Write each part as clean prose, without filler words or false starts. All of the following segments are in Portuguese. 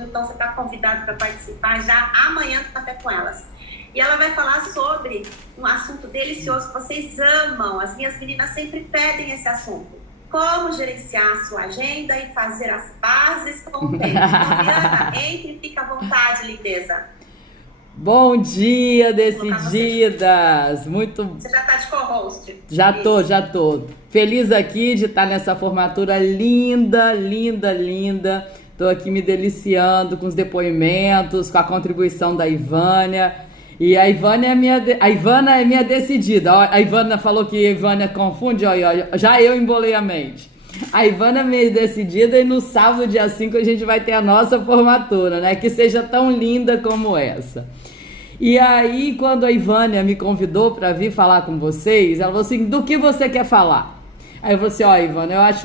Então você está convidado para participar já amanhã do Café com Elas. E ela vai falar sobre um assunto delicioso que vocês amam. As minhas meninas sempre pedem esse assunto. Como gerenciar a sua agenda e fazer as pazes com o tempo. Então, Liana, entre e fica à vontade, lindeza. Bom dia, decididas! Muito... Você já está de co-host? Já tô. Feliz aqui de estar nessa formatura linda, linda, linda. Tô aqui me deliciando com os depoimentos, com a contribuição da Ivânia. E a Ivana é minha decidida. A Ivana falou que a Ivânia confunde, ó, já eu embolei a mente. A Ivana é minha decidida e no sábado, dia 5, a gente vai ter a nossa formatura, né? Que seja tão linda como essa. E aí, quando a Ivânia me convidou para vir falar com vocês, ela falou assim, do que você quer falar? Aí eu falei assim,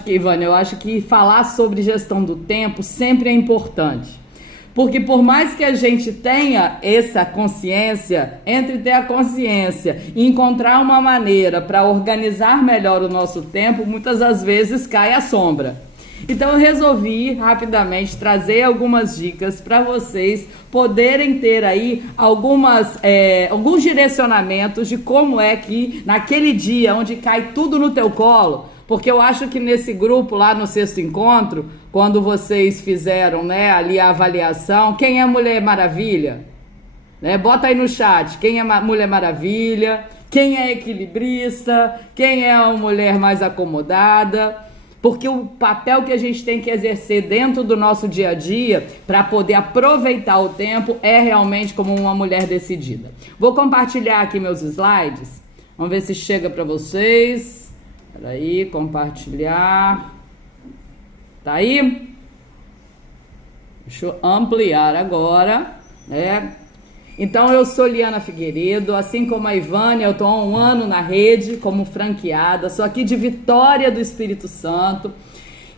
Ivânia, eu acho que falar sobre gestão do tempo sempre é importante. Porque por mais que a gente tenha essa consciência, entre ter a consciência e encontrar uma maneira para organizar melhor o nosso tempo, muitas das vezes cai a sombra. Então eu resolvi rapidamente trazer algumas dicas para vocês poderem ter aí alguns direcionamentos de como é que naquele dia onde cai tudo no teu colo, porque eu acho que nesse grupo lá no sexto encontro, quando vocês fizeram, né, ali a avaliação, quem é Mulher Maravilha? Né? Bota aí no chat, quem é Mulher Maravilha, quem é equilibrista, quem é uma mulher mais acomodada, porque o papel que a gente tem que exercer dentro do nosso dia a dia para poder aproveitar o tempo é realmente como uma mulher decidida. Vou compartilhar aqui meus slides, vamos ver se chega para vocês. Peraí, compartilhar. Tá aí? Deixa eu ampliar agora, né? Então, eu sou Liana Figueiredo, assim como a Ivânia, eu estou há 1 ano na rede como franqueada, sou aqui de Vitória do Espírito Santo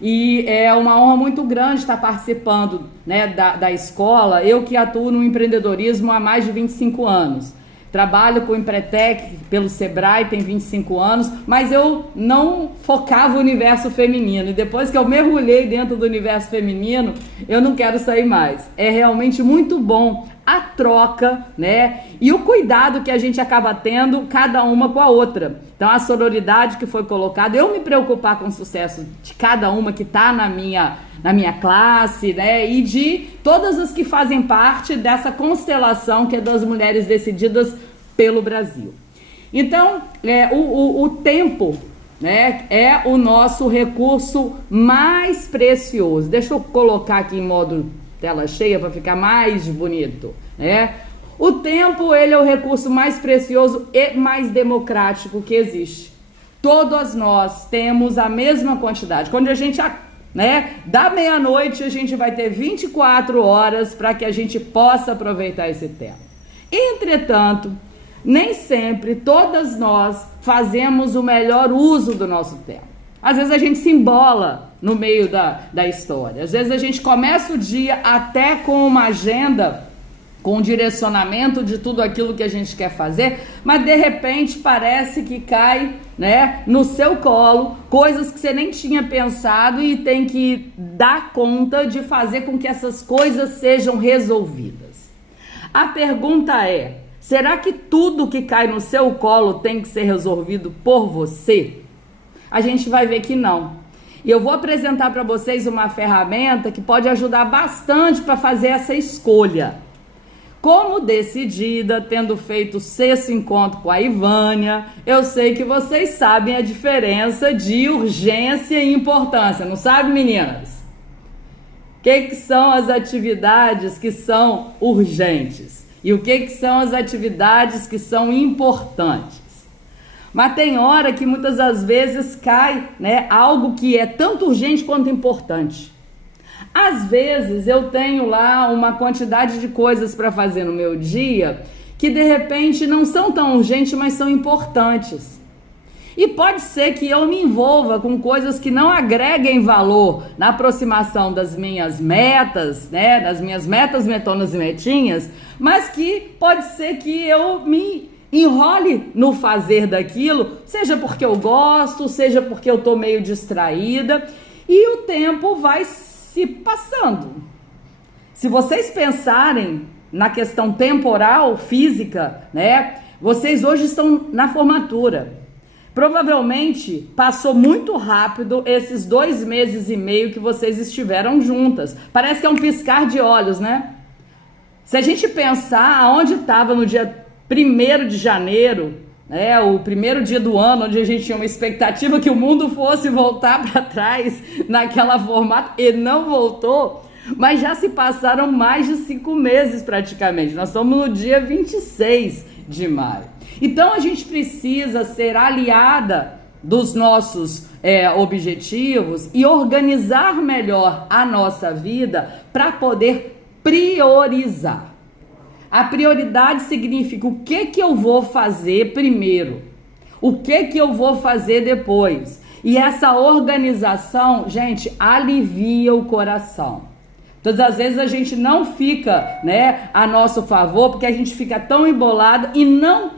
e é uma honra muito grande estar participando, né, da escola, eu que atuo no empreendedorismo há mais de 25 anos. Trabalho com o Empretec pelo Sebrae, tem 25 anos, mas eu não focava o universo feminino. E depois que eu mergulhei dentro do universo feminino, eu não quero sair mais. É realmente muito bom a troca, né? E o cuidado que a gente acaba tendo, cada uma com a outra. Então, a sororidade que foi colocada, eu me preocupar com o sucesso de cada uma que está na minha classe, né? E de todas as que fazem parte dessa constelação que é das mulheres decididas pelo Brasil. Então, o tempo, né, é o nosso recurso mais precioso. Deixa eu colocar aqui em modo tela cheia para ficar mais bonito, né? O tempo, ele é o recurso mais precioso e mais democrático que existe. Todas nós temos a mesma quantidade. Quando a gente, né, da meia-noite, a gente vai ter 24 horas para que a gente possa aproveitar esse tempo. Entretanto, nem sempre todas nós fazemos o melhor uso do nosso tempo. Às vezes a gente se embola no meio da história. Às vezes a gente começa o dia até com uma agenda, com um direcionamento de tudo aquilo que a gente quer fazer, mas de repente parece que cai, né, no seu colo coisas que você nem tinha pensado e tem que dar conta de fazer com que essas coisas sejam resolvidas. A pergunta é, será que tudo que cai no seu colo tem que ser resolvido por você? A gente vai ver que não. E eu vou apresentar para vocês uma ferramenta que pode ajudar bastante para fazer essa escolha. Como decidida, tendo feito o sexto encontro com a Ivânia, eu sei que vocês sabem a diferença de urgência e importância, não sabe, meninas? O que são as atividades que são urgentes? E o que são as atividades que são importantes? Mas tem hora que muitas das vezes cai, né, algo que é tanto urgente quanto importante. Às vezes eu tenho lá uma quantidade de coisas para fazer no meu dia que de repente não são tão urgentes, mas são importantes. E pode ser que eu me envolva com coisas que não agreguem valor na aproximação das minhas metas, né, das minhas metas, metonas e metinhas, mas que pode ser que eu me enrole no fazer daquilo, seja porque eu gosto, seja porque eu tô meio distraída, e o tempo vai se passando. se vocês pensarem na questão temporal, física, né? Vocês hoje estão na formatura. Provavelmente passou muito rápido esses 2 meses e meio que vocês estiveram juntas. Parece que é um piscar de olhos, né? Se a gente pensar aonde estava no dia 1º de janeiro, né, o primeiro dia do ano, onde a gente tinha uma expectativa que o mundo fosse voltar para trás naquela formato, e não voltou, mas já se passaram mais de 5 meses praticamente. Nós estamos no dia 26 de maio. Então a gente precisa ser aliada dos nossos objetivos e organizar melhor a nossa vida para poder priorizar. A prioridade significa o que eu vou fazer primeiro, o que eu vou fazer depois. E essa organização, gente, alivia o coração. Todas as vezes a gente não fica, né, a nosso favor, porque a gente fica tão embolado e não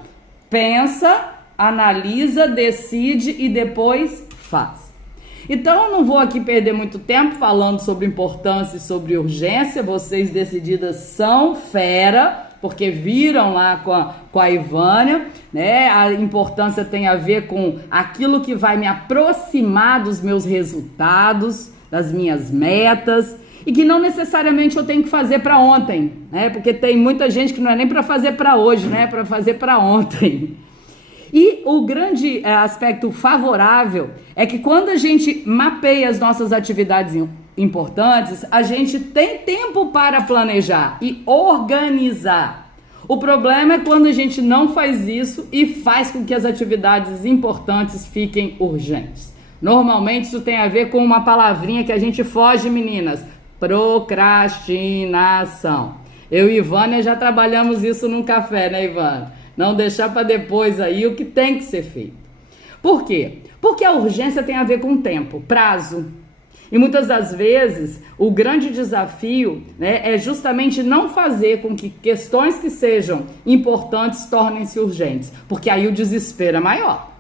pensa, analisa, decide e depois faz. Então eu não vou aqui perder muito tempo falando sobre importância e sobre urgência. Vocês decididas são fera, porque viram lá com a Ivânia, né? A importância tem a ver com aquilo que vai me aproximar dos meus resultados, das minhas metas, e que não necessariamente eu tenho que fazer para ontem, né? Porque tem muita gente que não é nem para fazer para hoje, né? É para fazer para ontem. E o grande aspecto favorável é que quando a gente mapeia as nossas atividades importantes, a gente tem tempo para planejar e organizar. O problema é quando a gente não faz isso e faz com que as atividades importantes fiquem urgentes. Normalmente isso tem a ver com uma palavrinha que a gente foge, meninas: procrastinação. Eu e Ivânia já trabalhamos isso num café, né, Ivânia? Não deixar para depois aí o que tem que ser feito. Por quê? Porque a urgência tem a ver com tempo, prazo. E muitas das vezes o grande desafio, né, é justamente não fazer com que questões que sejam importantes tornem-se urgentes, porque aí o desespero é maior.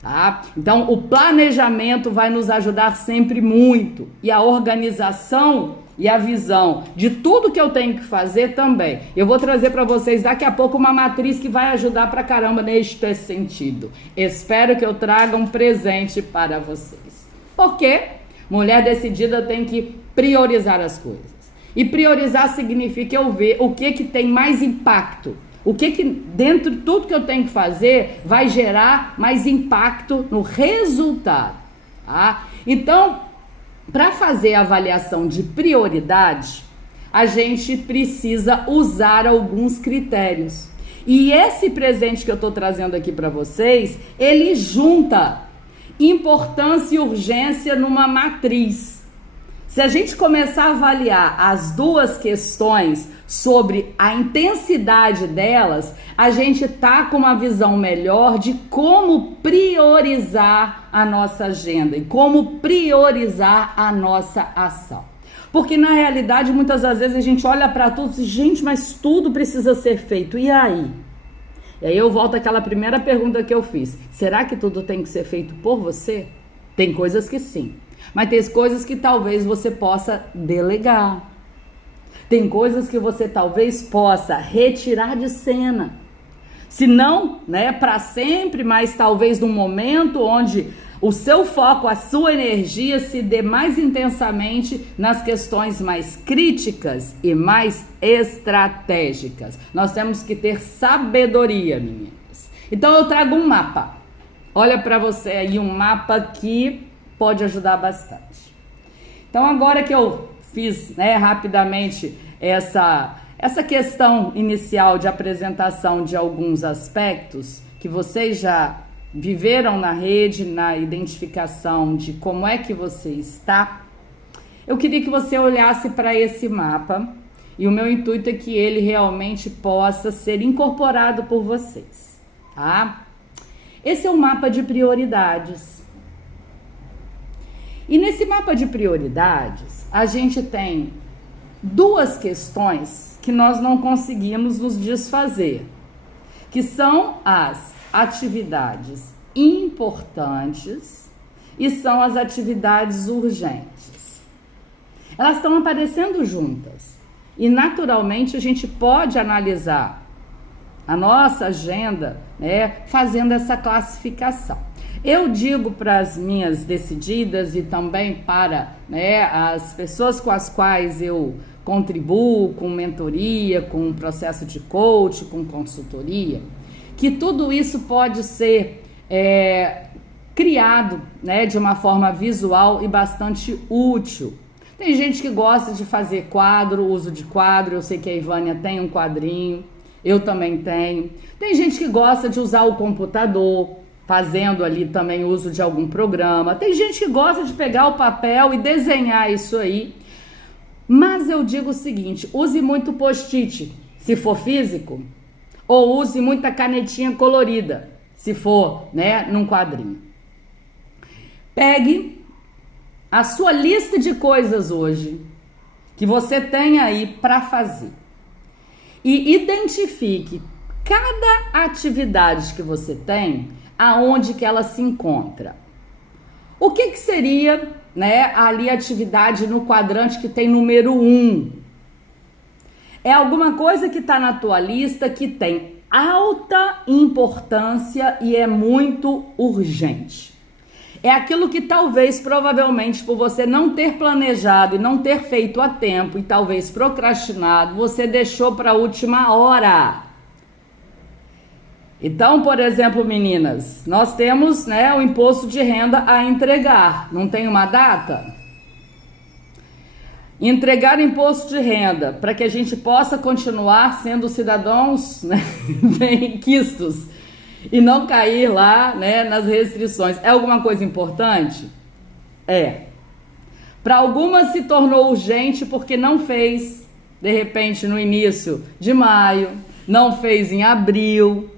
Tá? Então o planejamento vai nos ajudar sempre muito, e a organização e a visão de tudo que eu tenho que fazer também. Eu vou trazer para vocês daqui a pouco uma matriz que vai ajudar pra caramba neste sentido. Espero que eu traga um presente para vocês. Porque mulher decidida tem que priorizar as coisas. E priorizar significa eu ver o que tem mais impacto. O que dentro de tudo que eu tenho que fazer vai gerar mais impacto no resultado. Tá? Então, para fazer a avaliação de prioridade, a gente precisa usar alguns critérios. E esse presente que eu estou trazendo aqui para vocês, ele junta importância e urgência numa matriz. Se a gente começar a avaliar as duas questões sobre a intensidade delas, a gente tá com uma visão melhor de como priorizar a nossa agenda e como priorizar a nossa ação. Porque na realidade, muitas das vezes a gente olha para tudo e diz, gente, mas tudo precisa ser feito, e aí? E aí eu volto àquela primeira pergunta que eu fiz. Será que tudo tem que ser feito por você? Tem coisas que sim, mas tem coisas que talvez você possa delegar. Tem coisas que você talvez possa retirar de cena. Se não, né, para sempre, mas talvez num momento onde o seu foco, a sua energia se dê mais intensamente nas questões mais críticas e mais estratégicas. Nós temos que ter sabedoria, meninas. Então eu trago um mapa. Olha para você aí um mapa que pode ajudar bastante. Então agora que eu fiz, né, rapidamente essa questão inicial de apresentação de alguns aspectos que vocês já viveram na rede, na identificação de como é que você está, eu queria que você olhasse para esse mapa e o meu intuito é que ele realmente possa ser incorporado por vocês, tá? Esse é um mapa de prioridades. E nesse mapa de prioridades, a gente tem duas questões que nós não conseguimos nos desfazer, que são as atividades importantes e são as atividades urgentes. Elas estão aparecendo juntas. e naturalmente a gente pode analisar a nossa agenda, né, fazendo essa classificação. Eu digo para as minhas decididas e também para, né, as pessoas com as quais eu contribuo com mentoria, com processo de coach, com consultoria, que tudo isso pode ser criado, né, de uma forma visual e bastante útil. Tem gente que gosta de fazer quadro, uso de quadro, eu sei que a Ivânia tem um quadrinho, eu também tenho. Tem gente que gosta de usar o computador, fazendo ali também uso de algum programa. Tem gente que gosta de pegar o papel e desenhar isso aí. Mas eu digo o seguinte, use muito post-it, se for físico, ou use muita canetinha colorida, se for, né, num quadrinho. Pegue a sua lista de coisas hoje que você tem aí para fazer e identifique cada atividade que você tem, aonde que ela se encontra. O que seria, né, ali a atividade no quadrante que tem número 1? É alguma coisa que está na tua lista que tem alta importância e é muito urgente. É aquilo que talvez, provavelmente, por você não ter planejado e não ter feito a tempo e talvez procrastinado, você deixou para a última hora. Então, por exemplo, meninas, nós temos, né, o imposto de renda a entregar. Não tem uma data? Entregar imposto de renda para que a gente possa continuar sendo cidadãos, né, benquistos e não cair lá, né, nas restrições. É alguma coisa importante? É. Para algumas se tornou urgente porque não fez, de repente, no início de maio, não fez em abril,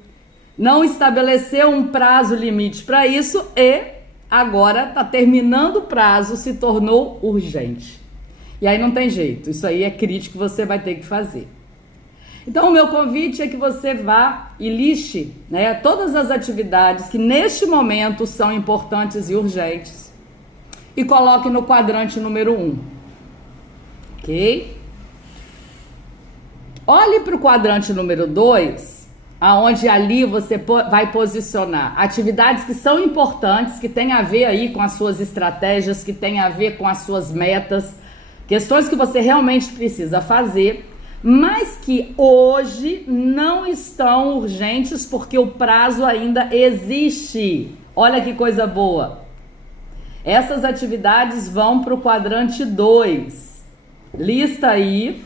não estabeleceu um prazo limite para isso e agora está terminando o prazo, se tornou urgente. E aí não tem jeito, isso aí é crítico que você vai ter que fazer. Então o meu convite é que você vá e liste, né, todas as atividades que neste momento são importantes e urgentes e coloque no quadrante número 1. Ok? Olhe para o quadrante número 2, aonde ali você vai posicionar atividades que são importantes, que tem a ver aí com as suas estratégias, que tem a ver com as suas metas, questões que você realmente precisa fazer, mas que hoje não estão urgentes porque o prazo ainda existe. Olha que coisa boa. Essas atividades vão para o quadrante 2. Lista aí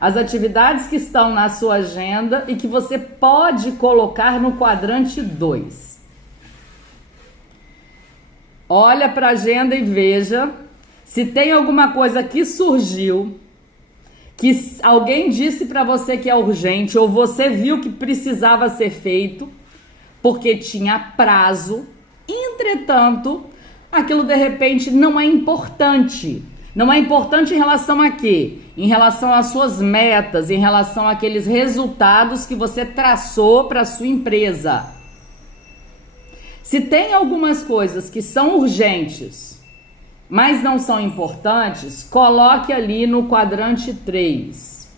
as atividades que estão na sua agenda e que você pode colocar no quadrante 2. Olha para a agenda e veja se tem alguma coisa que surgiu, que alguém disse para você que é urgente ou você viu que precisava ser feito porque tinha prazo. Entretanto, aquilo de repente não é importante. Não é importante em relação a quê? Em relação às suas metas, em relação àqueles resultados que você traçou para a sua empresa. Se tem algumas coisas que são urgentes, mas não são importantes, coloque ali no quadrante 3.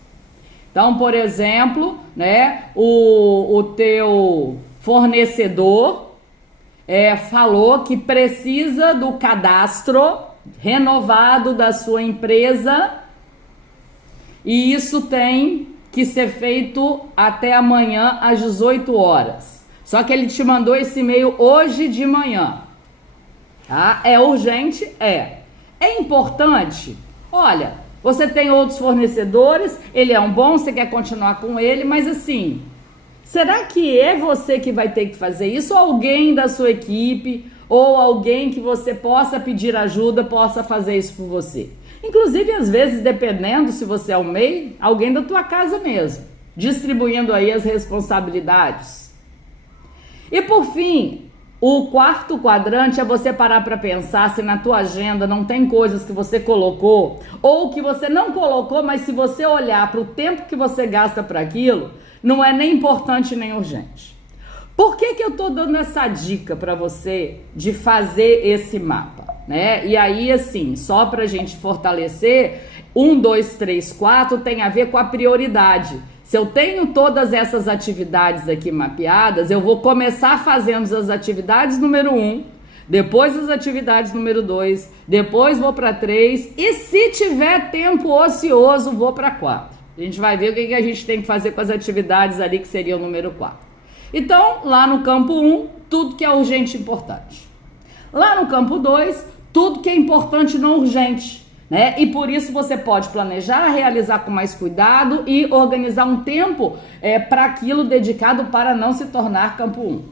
Então, por exemplo, né, o teu fornecedor falou que precisa do cadastro renovado da sua empresa e isso tem que ser feito até amanhã às 18 horas. Só que ele te mandou esse e-mail hoje de manhã. Tá? É urgente? É. É importante? Olha, você tem outros fornecedores, ele é um bom, você quer continuar com ele, mas assim, será que é você que vai ter que fazer isso ou alguém da sua equipe ou alguém que você possa pedir ajuda possa fazer isso por você? Inclusive, às vezes, dependendo se você é o MEI, alguém da tua casa mesmo, distribuindo aí as responsabilidades. E por fim, o quarto quadrante é você parar para pensar se na tua agenda não tem coisas que você colocou ou que você não colocou, mas se você olhar para o tempo que você gasta para aquilo, não é nem importante nem urgente. Por que eu tô dando essa dica para você de fazer esse mapa, né? E aí, assim, só pra gente fortalecer, 1, 2, 3, 4 tem a ver com a prioridade. Se eu tenho todas essas atividades aqui mapeadas, eu vou começar fazendo as atividades número 1, depois as atividades número 2, depois vou para 3 e se tiver tempo ocioso, vou para 4. A gente vai ver o que a gente tem que fazer com as atividades ali que seria o número 4. Então, lá no campo 1, tudo que é urgente e importante. Lá no campo 2, tudo que é importante e não urgente. Né? E por isso você pode planejar, realizar com mais cuidado e organizar um tempo para aquilo dedicado para não se tornar campo 1.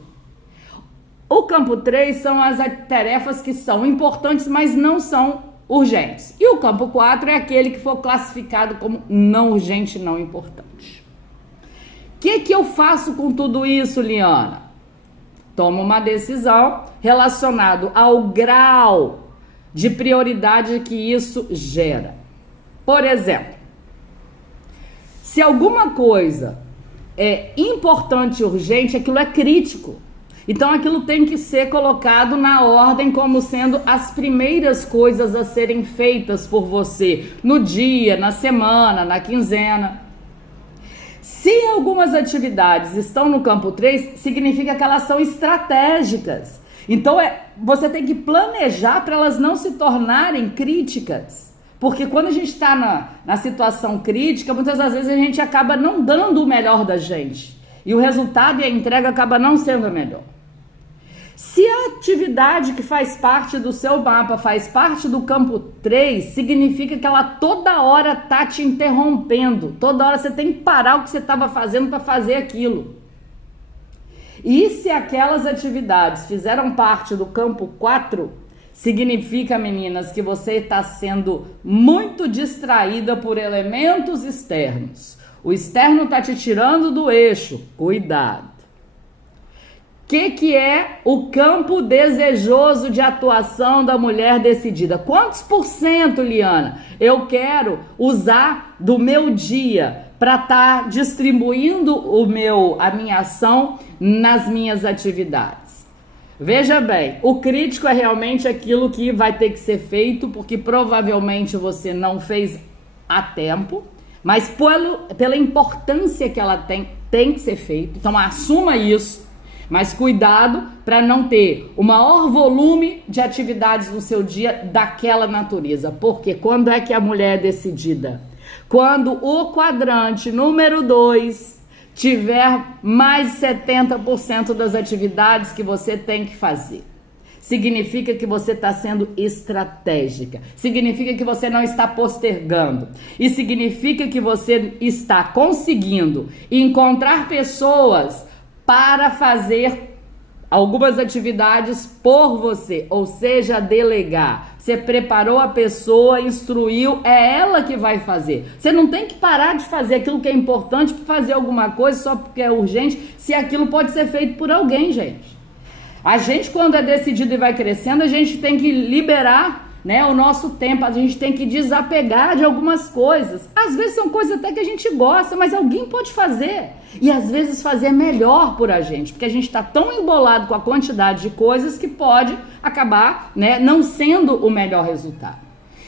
O campo 3 são as tarefas que são importantes, mas não são urgentes. E o campo 4 é aquele que for classificado como não urgente, não importante. O que eu faço com tudo isso, Liana? Tomo uma decisão relacionada ao grau de prioridade que isso gera. Por exemplo, se alguma coisa é importante e urgente, aquilo é crítico. Então aquilo tem que ser colocado na ordem como sendo as primeiras coisas a serem feitas por você no dia, na semana, na quinzena. Se algumas atividades estão no campo 3, significa que elas são estratégicas. Então você tem que planejar para elas não se tornarem críticas. Porque quando a gente está na situação crítica, muitas das vezes a gente acaba não dando o melhor da gente. E o resultado e a entrega acaba não sendo a melhor. Se a atividade que faz parte do seu mapa faz parte do campo 3, significa que ela toda hora está te interrompendo. Toda hora você tem que parar o que você estava fazendo para fazer aquilo. E se aquelas atividades fizeram parte do campo 4, significa, meninas, que você está sendo muito distraída por elementos externos. O externo está te tirando do eixo. Cuidado. O que é o campo desejoso de atuação da mulher decidida? Quantos por cento, Liana, eu quero usar do meu dia para estar distribuindo a minha ação nas minhas atividades? Veja bem, o crítico é realmente aquilo que vai ter que ser feito, porque provavelmente você não fez a tempo, mas pela importância que ela tem que ser feito. Então assuma isso. Mas cuidado para não ter o maior volume de atividades no seu dia daquela natureza. Porque quando é que a mulher é decidida? Quando o quadrante número 2 tiver mais de 70% das atividades que você tem que fazer. Significa que você está sendo estratégica. Significa que você não está postergando. E significa que você está conseguindo encontrar pessoas para fazer algumas atividades por você, ou seja, delegar. Você preparou a pessoa, instruiu, é ela que vai fazer. Você não tem que parar de fazer aquilo que é importante para fazer alguma coisa só porque é urgente, se aquilo pode ser feito por alguém, gente. A gente, quando é decidido e vai crescendo, a gente tem que liberar, né, o nosso tempo, a gente tem que desapegar de algumas coisas. Às vezes são coisas até que a gente gosta, mas alguém pode fazer. E às vezes fazer melhor por a gente, porque a gente está tão embolado com a quantidade de coisas que pode acabar, né, não sendo o melhor resultado.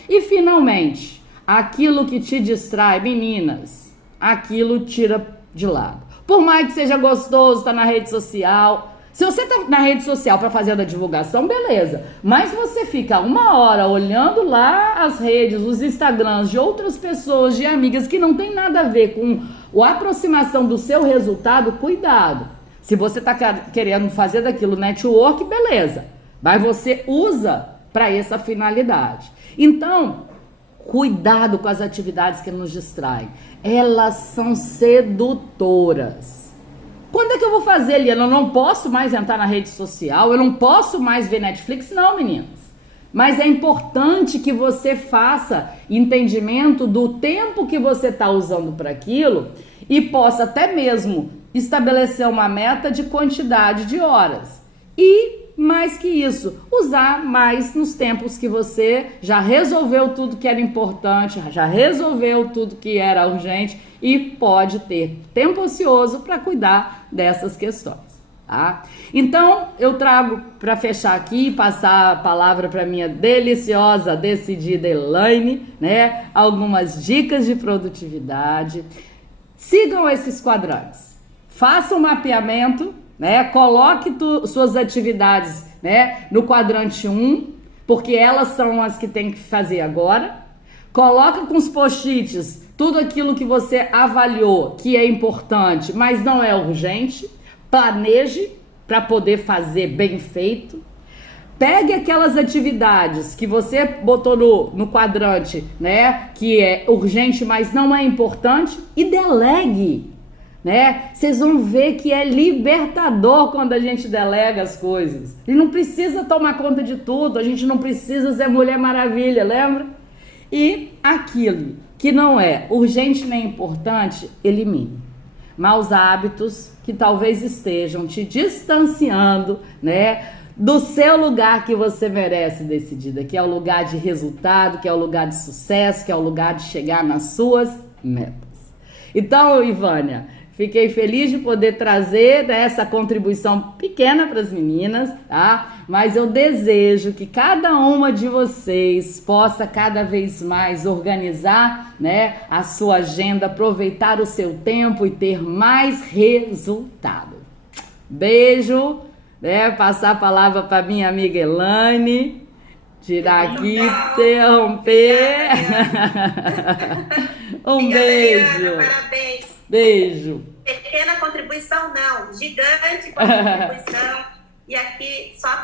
E finalmente, aquilo que te distrai, meninas, aquilo tira de lado. Por mais que seja gostoso estar na rede social. Se você tá na rede social para fazer a divulgação, beleza. Mas você fica 1 hora olhando lá as redes, os Instagrams de outras pessoas, de amigas que não tem nada a ver com a aproximação do seu resultado, cuidado. Se você tá querendo fazer daquilo network, beleza. Mas você usa para essa finalidade. Então, cuidado com as atividades que nos distraem. Elas são sedutoras. Quando é que eu vou fazer, Liana? Eu não posso mais entrar na rede social, eu não posso mais ver Netflix? Não, meninas. Mas é importante que você faça entendimento do tempo que você está usando para aquilo e possa até mesmo estabelecer uma meta de quantidade de horas. E, mais que isso, usar mais nos tempos que você já resolveu tudo que era importante, já resolveu tudo que era urgente e pode ter tempo ocioso para cuidar dessas questões. Tá? Então, eu trago para fechar aqui e passar a palavra para minha deliciosa, decidida Elaine, né? Algumas dicas de produtividade. Sigam esses quadrantes. Faça um mapeamento, né? Coloque suas atividades, né, no quadrante 1, porque elas são as que tem que fazer agora. Coloca com os post-its tudo aquilo que você avaliou que é importante, mas não é urgente. Planeje para poder fazer bem feito. Pegue aquelas atividades que você botou no quadrante, né, que é urgente, mas não é importante, e delegue, né? Vocês vão ver que é libertador quando a gente delega as coisas. E não precisa tomar conta de tudo, a gente não precisa ser Mulher Maravilha, lembra? E aquilo que não é urgente nem importante, elimine. Maus hábitos que talvez estejam te distanciando, né, do seu lugar que você merece, decidida, que é o lugar de resultado, que é o lugar de sucesso, que é o lugar de chegar nas suas metas. Então, Ivânia, fiquei feliz de poder trazer, né, essa contribuição pequena para as meninas, tá? Mas eu desejo que cada uma de vocês possa cada vez mais organizar, né, a sua agenda, aproveitar o seu tempo e ter mais resultado. Beijo, né? Passar a palavra para minha amiga Elaine. Tirar aqui, interromper. Um beijo. Parabéns. Beijo. Pequena contribuição, não. Gigante contribuição. E aqui, só